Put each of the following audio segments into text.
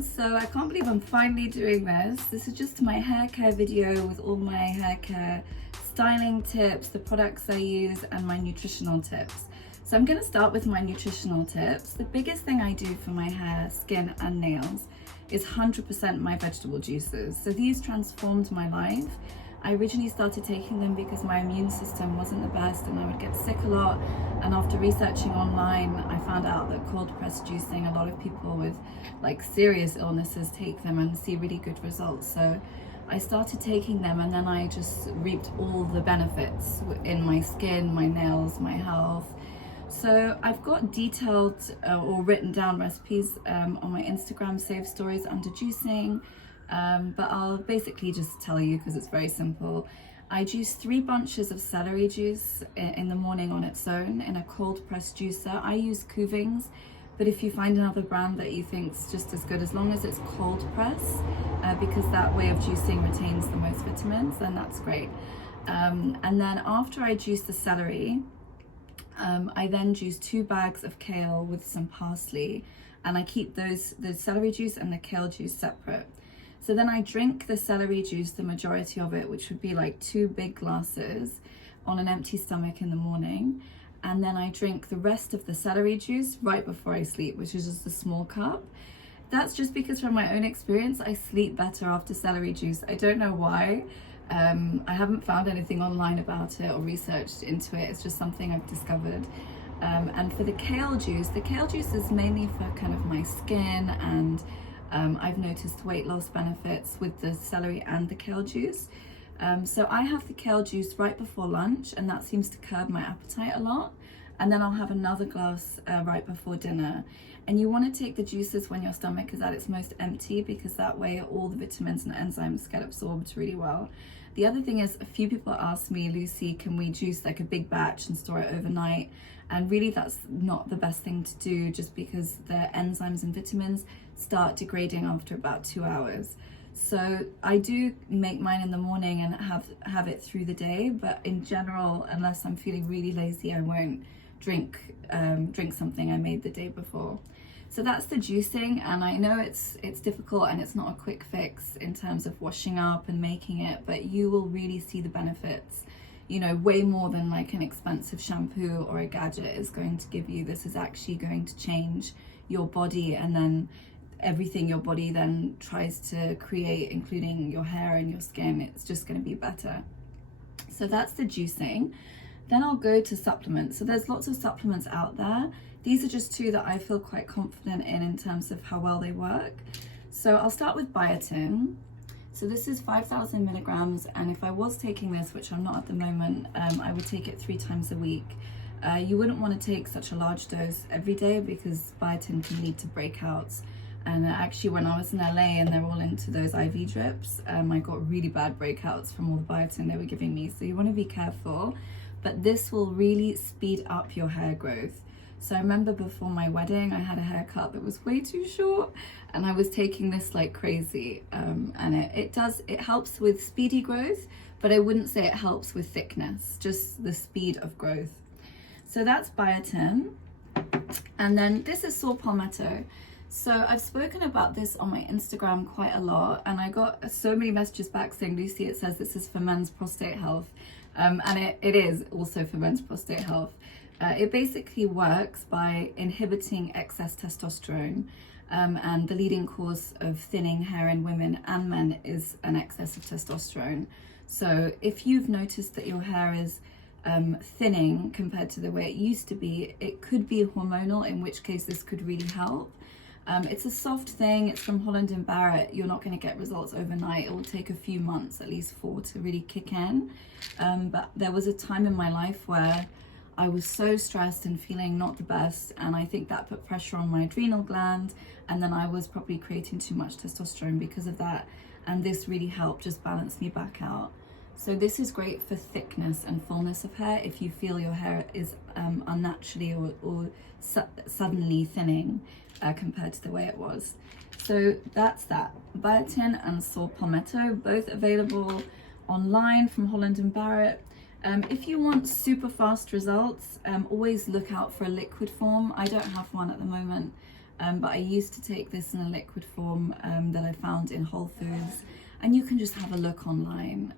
So I can't believe I'm finally doing this. This is just my hair care video with all my hair care styling tips, the products I use, and my nutritional tips. So I'm gonna start with my nutritional tips. The biggest thing I do for my hair, skin, and nails is 100% my vegetable juices. So these transformed my life. I originally started taking them because my immune system wasn't the best and I would get sick a lot. And after researching online, I found out that cold pressed juicing, a lot of people with like serious illnesses take them and see really good results. So I started taking them and then I just reaped all the benefits in my skin, my nails, my health. So I've got detailed or written down recipes on my Instagram save stories under juicing. But I'll basically just tell you because it's very simple. I juice 3 bunches of celery juice in the morning on its own in a cold press juicer. I use Kuvings, but if you find another brand that you think's just as good, as long as it's cold press, because that way of juicing retains the most vitamins, then that's great. And then after I juice the celery, I then juice 2 bags of kale with some parsley, and I keep the celery juice and the kale juice separate. So then I drink the celery juice, the majority of it, which would be like 2 big glasses on an empty stomach in the morning. And then I drink the rest of the celery juice right before I sleep, which is just a small cup. That's just because from my own experience, I sleep better after celery juice. I don't know why. I haven't found anything online about it or researched into it. It's just something I've discovered. And for the kale juice is mainly for kind of my skin, and I've noticed weight loss benefits with the celery and the kale juice. So I have the kale juice right before lunch, and that seems to curb my appetite a lot. And then I'll have another glass right before dinner. And you want to take the juices when your stomach is at its most empty, because that way all the vitamins and enzymes get absorbed really well. The other thing is, a few people ask me, Lucy, can we juice like a big batch and store it overnight? And really that's not the best thing to do, just because the enzymes and vitamins start degrading after about 2 hours. So I do make mine in the morning and have it through the day, but in general, unless I'm feeling really lazy, I won't drink something I made the day before. So that's the juicing, and I know it's difficult and it's not a quick fix in terms of washing up and making it, but you will really see the benefits, you know, way more than like an expensive shampoo or a gadget is going to give you. This is actually going to change your body, and then everything your body then tries to create, including your hair and your skin, it's just going to be better. So that's the juicing. Then I'll go to supplements. So there's lots of supplements out there. These are just 2 that I feel quite confident in terms of how well they work. So I'll start with biotin. So this is 5,000 milligrams, and if I was taking this, which I'm not at the moment, I would take it 3 times a week. You wouldn't want to take such a large dose every day because biotin can lead to breakouts. And actually, when I was in LA and they're all into those IV drips, I got really bad breakouts from all the biotin they were giving me. So you want to be careful, but this will really speed up your hair growth. So I remember before my wedding, I had a haircut that was way too short, and I was taking this like crazy. And it helps with speedy growth, but I wouldn't say it helps with thickness, just the speed of growth. So that's biotin. And then this is saw palmetto. So I've spoken about this on my Instagram quite a lot, and I got so many messages back saying, Lucy, it says this is for men's prostate health. And it is also for men's prostate health. It basically works by inhibiting excess testosterone, and the leading cause of thinning hair in women and men is an excess of testosterone. So if you've noticed that your hair is thinning compared to the way it used to be, it could be hormonal, in which case this could really help. It's a soft thing, it's from Holland and Barrett. You're not going to get results overnight. It will take a few months, at least 4, to really kick in. But there was a time in my life where I was so stressed and feeling not the best, and I think that put pressure on my adrenal gland, and then I was probably creating too much testosterone because of that, and this really helped just balance me back out. So this is great for thickness and fullness of hair if you feel your hair is unnaturally or suddenly thinning compared to the way it was. So that's that. Biotin and saw palmetto, both available online from Holland and Barrett. If you want super fast results, always look out for a liquid form. I don't have one at the moment, but I used to take this in a liquid form that I found in Whole Foods, and you can just have a look online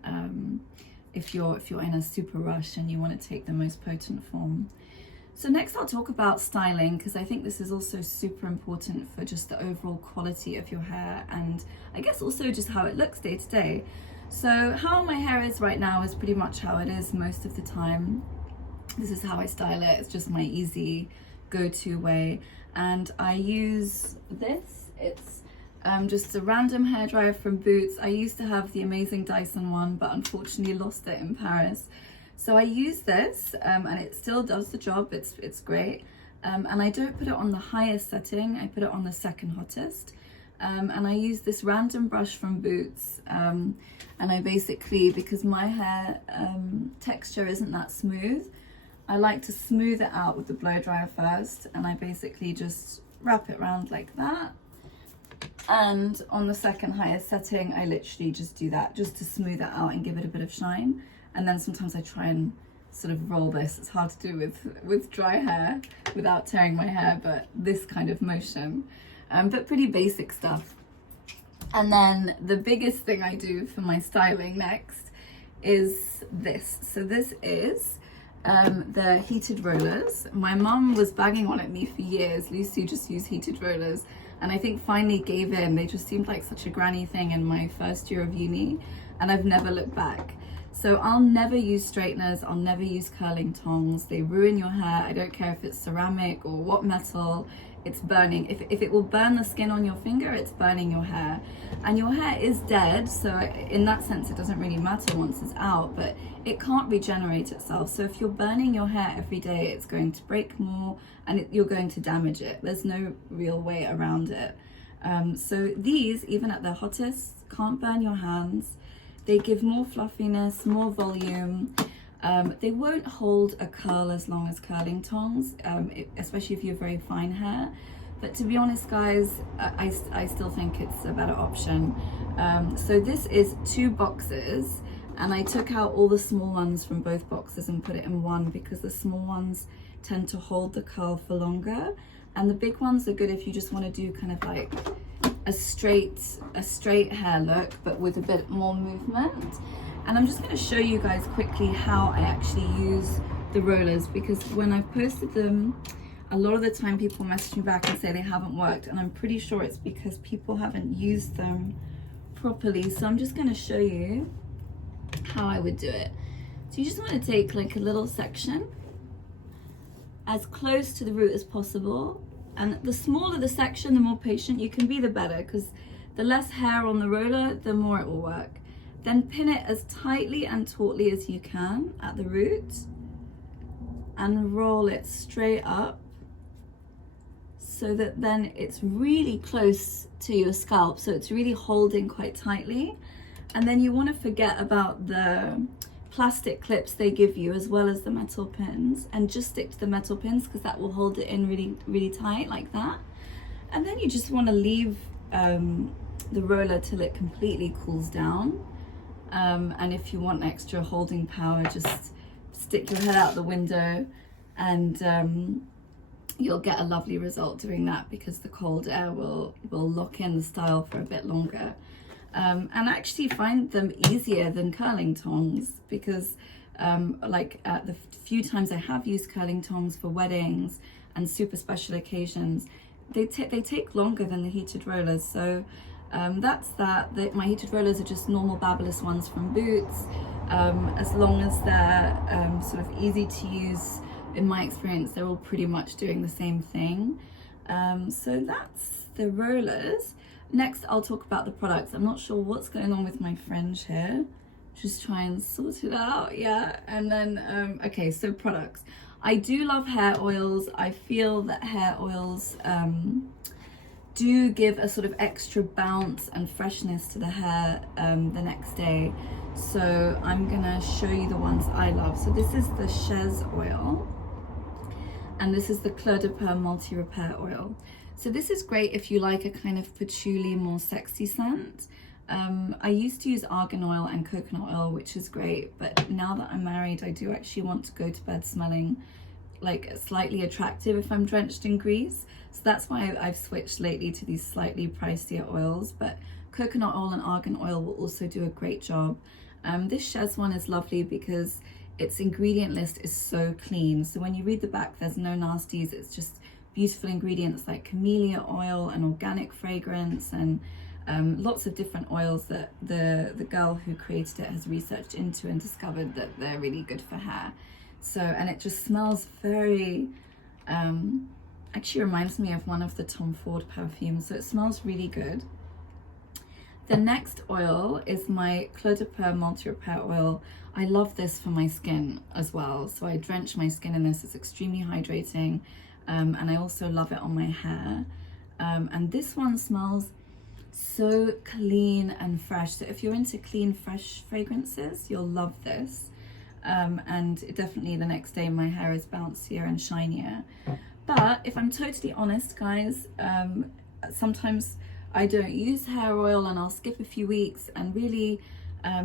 if you're in a super rush and you want to take the most potent form. So next I'll talk about styling, because I think this is also super important for just the overall quality of your hair, and I guess also just how it looks day to day. So how my hair is right now is pretty much how it is most of the time. This is how I style it. It's just my easy go-to way, and I use this. It's just a random hairdryer from Boots. I used to have the amazing Dyson one, but unfortunately lost it in Paris. So I use this and it still does the job. It's great. And I don't put it on the highest setting. I put it on the second hottest. And I use this random brush from Boots. And I basically, because my hair texture isn't that smooth, I like to smooth it out with the blow dryer first. And I basically just wrap it around like that. And on the second highest setting, I literally just do that just to smooth it out and give it a bit of shine. And then sometimes I try and sort of roll this. It's hard to do with dry hair without tearing my hair, but this kind of motion. But pretty basic stuff. And then the biggest thing I do for my styling next is this. So this is the heated rollers. My mum was banging on at me for years. Lucy, just use heated rollers. And I think finally gave in. They just seemed like such a granny thing in my first year of uni, and I've never looked back. So I'll never use straighteners, I'll never use curling tongs. They ruin your hair. I don't care if it's ceramic or what metal, it's burning. If it will burn the skin on your finger, it's burning your hair. And your hair is dead, so in that sense it doesn't really matter once it's out, but it can't regenerate itself. So if you're burning your hair every day, it's going to break more and you're going to damage it. There's no real way around it. So these, even at their hottest, can't burn your hands. They give more fluffiness, more volume. They won't hold a curl as long as curling tongs, especially if you have very fine hair. But to be honest, guys, I still think it's a better option. So this is 2 boxes, and I took out all the small ones from both boxes and put it in one, because the small ones tend to hold the curl for longer. And the big ones are good if you just want to do kind of like a straight hair look, but with a bit more movement. And I'm just going to show you guys quickly how I actually use the rollers, because when I've posted them, a lot of the time people message me back and say they haven't worked, and I'm pretty sure it's because people haven't used them properly. So I'm just going to show you how I would do it. So you just want to take like a little section as close to the root as possible. And the smaller the section, the more patient you can be, the better, because the less hair on the roller, the more it will work. Then pin it as tightly and tautly as you can at the root and roll it straight up so that then it's really close to your scalp, so it's really holding quite tightly. And then you want to forget about the plastic clips they give you as well as the metal pins, and just stick to the metal pins because that will hold it in really tight like that. And then you just want to leave the roller till it completely cools down, and if you want extra holding power, just stick your head out the window and you'll get a lovely result doing that, because the cold air will lock in the style for a bit longer. And I actually find them easier than curling tongs, because like at the few times I have used curling tongs for weddings and super special occasions, they take longer than the heated rollers. So that's that. My heated rollers are just normal Babyliss ones from Boots. As long as they're sort of easy to use, in my experience, they're all pretty much doing the same thing. So that's the rollers. Next, I'll talk about the products. I'm not sure what's going on with my fringe here. Just try and sort it out, yeah. And then, okay, so products. I do love hair oils. I feel that hair oils do give a sort of extra bounce and freshness to the hair the next day. So I'm gonna show you the ones I love. So this is the Chaise oil, and this is the Cleur de Peau multi-repair oil. So this is great if you like a kind of patchouli, more sexy scent. I used to use argan oil and coconut oil, which is great, but now that I'm married, I do actually want to go to bed smelling like slightly attractive if I'm drenched in grease. So that's why I've switched lately to these slightly pricier oils, but coconut oil and argan oil will also do a great job. This Chez one is lovely because its ingredient list is so clean. So when you read the back, there's no nasties. It's just beautiful ingredients like camellia oil and organic fragrance and lots of different oils that the girl who created it has researched into and discovered that they're really good for hair. So, and it just smells very, actually reminds me of one of the Tom Ford perfumes. So it smells really good. The next oil is my Clos de Peur multi-repair oil. I love this for my skin as well. So I drench my skin in this. It's extremely hydrating. And I also love it on my hair. And this one smells so clean and fresh. So if you're into clean, fresh fragrances, you'll love this. And definitely the next day my hair is bouncier and shinier. But if I'm totally honest, guys, sometimes I don't use hair oil and I'll skip a few weeks, and really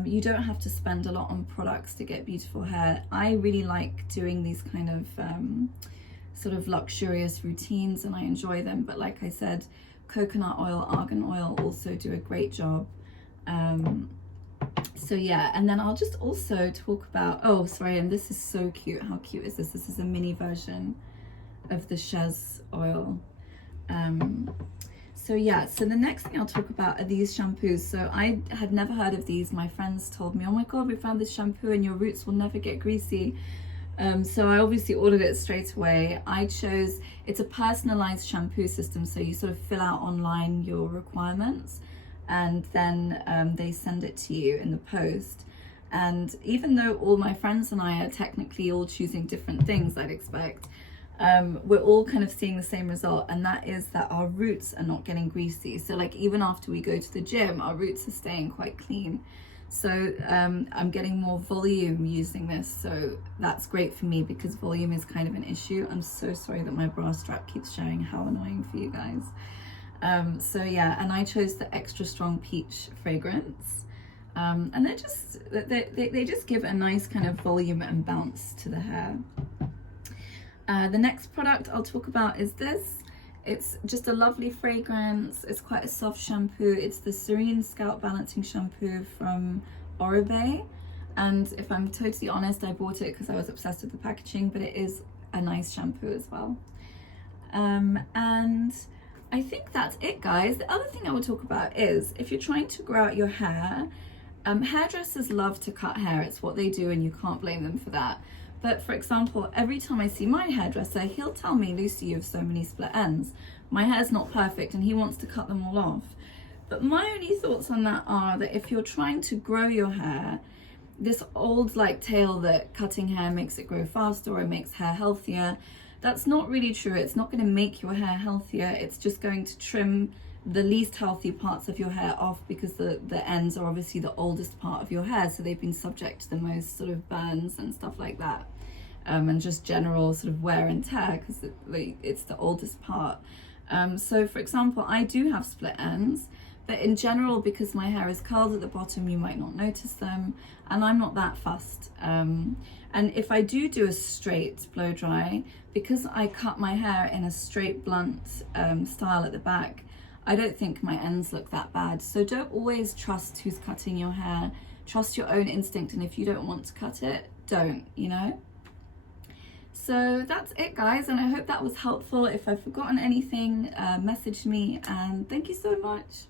you don't have to spend a lot on products to get beautiful hair. I really like doing these kind of sort of luxurious routines and I enjoy them, but like I said, coconut oil, argan oil also do a great job. So yeah, and then I'll just also talk about, oh sorry, and this is so cute. How cute is this? This is a mini version of the Chez oil. So yeah, so the next thing I'll talk about are these shampoos. So I had never heard of these. My friends told me, oh my God, we found this shampoo and your roots will never get greasy. So I obviously ordered it straight away. It's a personalized shampoo system. So you sort of fill out online your requirements and then they send it to you in the post. And even though all my friends and I are technically all choosing different things, I'd expect, we're all kind of seeing the same result, and that is that our roots are not getting greasy. So like even after we go to the gym, our roots are staying quite clean. So I'm getting more volume using this, so that's great for me because volume is kind of an issue. I'm so sorry that my bra strap keeps showing. How annoying for you guys. So yeah, and I chose the extra strong peach fragrance, and they just give a nice kind of volume and bounce to the hair. The next product I'll talk about is this. It's just a lovely fragrance. It's quite a soft shampoo. It's the Serene Scalp Balancing Shampoo from Oribe. And if I'm totally honest, I bought it because I was obsessed with the packaging, but it is a nice shampoo as well. And I think that's it, guys. The other thing I will talk about is if you're trying to grow out your hair, hairdressers love to cut hair. It's what they do and you can't blame them for that. But for example, every time I see my hairdresser, he'll tell me, Lucy, you have so many split ends. My hair's not perfect and he wants to cut them all off. But my only thoughts on that are that if you're trying to grow your hair, this old like tale that cutting hair makes it grow faster or it makes hair healthier, that's not really true. It's not going to make your hair healthier. It's just going to trim the least healthy parts of your hair off because the ends are obviously the oldest part of your hair, so they've been subject to the most sort of burns and stuff like that, and just general sort of wear and tear because it's the oldest part. So for example, I do have split ends, but in general, because my hair is curled at the bottom, you might not notice them, and I'm not that fussed. And if I do a straight blow dry, because I cut my hair in a straight blunt style at the back, I don't think my ends look that bad. So don't always trust who's cutting your hair. Trust your own instinct, and if you don't want to cut it, don't, you know? So that's it, guys, and I hope that was helpful. If I've forgotten anything, message me, and thank you so much.